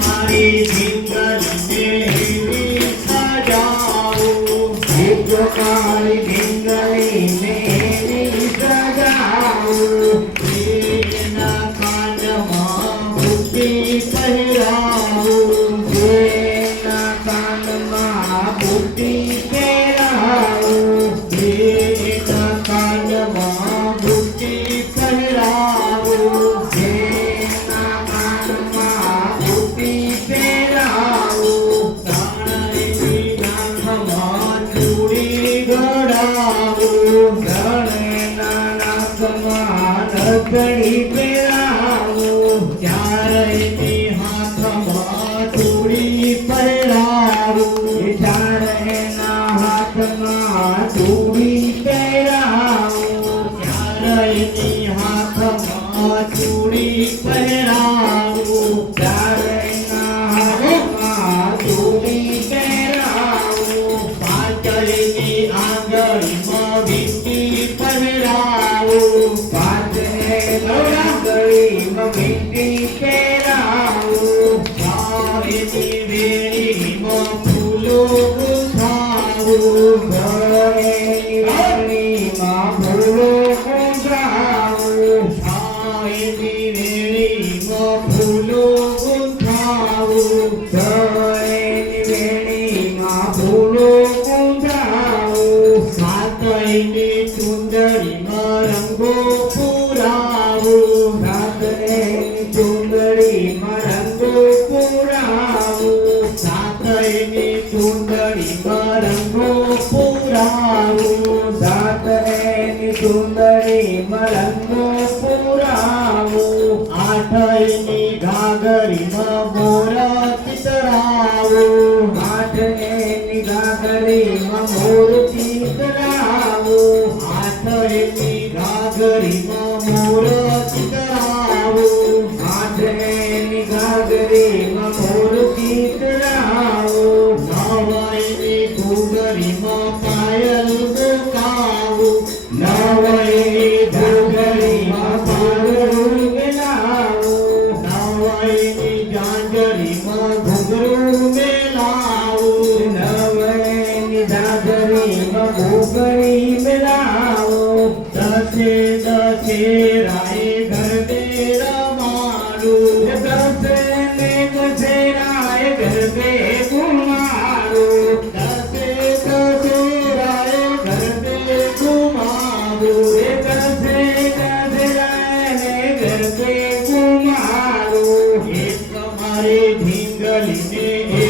મારી ઢીંગલીને એવી સજાવું, એક મારી ઢીંગલીને એવી સજાવું, એના કાનમાં બુટ્ટી પહેરાવું, એના કાનમાં બુટ્ટી પહેરાવું, એના કાનમાં બુટ્ટી પહેરાવું, એના કાનમાં બુટ્ટી પહેરાવું, તાળીની નાકમાં ચૂડી ગળાવું, ગળેના નાકમાં નથડી પહેરાવું, ચારેયની હાથમાં ચૂડી પહેરાવું, ચારેયના હાથમાં ચૂડી પહેરાવું, ચારેયની હાથમાં ચૂડી પહેરાવું, ચારેયના હાથમાં ચૂડી પહેરાવું, પાંચેયની આંગળીમાં વીંટી પહેરાવું, પાંચેયની આંગળીમાં વીંટી પહેરાવું, ચારેયની વેણીમાં ફૂલો ગૂંથાવું, ગળેની વેણીમાં ફૂલો ગુંથાવું, ચારેયની વેણીમાં ફૂલો ગૂંથાવું, ગળેની વેણીમાં ફૂલો ગુંથાવું, સાતેયની ચૂંદડીમાં રંગો પુરાવું, સાતેયની ચૂંદડીમાં રંગો પુરાવું, સાતેયની ચૂંદડીમાં રંગો પુરાવું, સાતેયની ચૂંદડીમાં રંગો પુરાવું, આઠેયની ઘાઘરીમાં મોર ચિતરાવું, આઠેયની ઘાઘરીમાં મોર ચિતરાવું, આઠેયની ઘાઘરીમાં મોર ચિતરાવું, આઠેયની ઘાઘરીમાં મોર ચિતરાવું, નવાઈની ઘૂઘરીમાં પાયલ મુકાવું, નવાઈની ઘાઘરીમાં પાઘરું મેલાવું, નવાઈની ઝાંઝરીમાં ઘૂઘરું મેલાવું, નવાઈની ઘાઘરીમાં ઘૂઘરી મેલાવું, દસે દશેરાએ ગરબે રમાડું, દસને દશેરાએ ગરબે ઘુમાડું, દસે દશેરાએ ગરબે ઘુમાડું, દસે દશેરાએ ગરબે ઘુમાડું, એક મારી ઢીંગલીને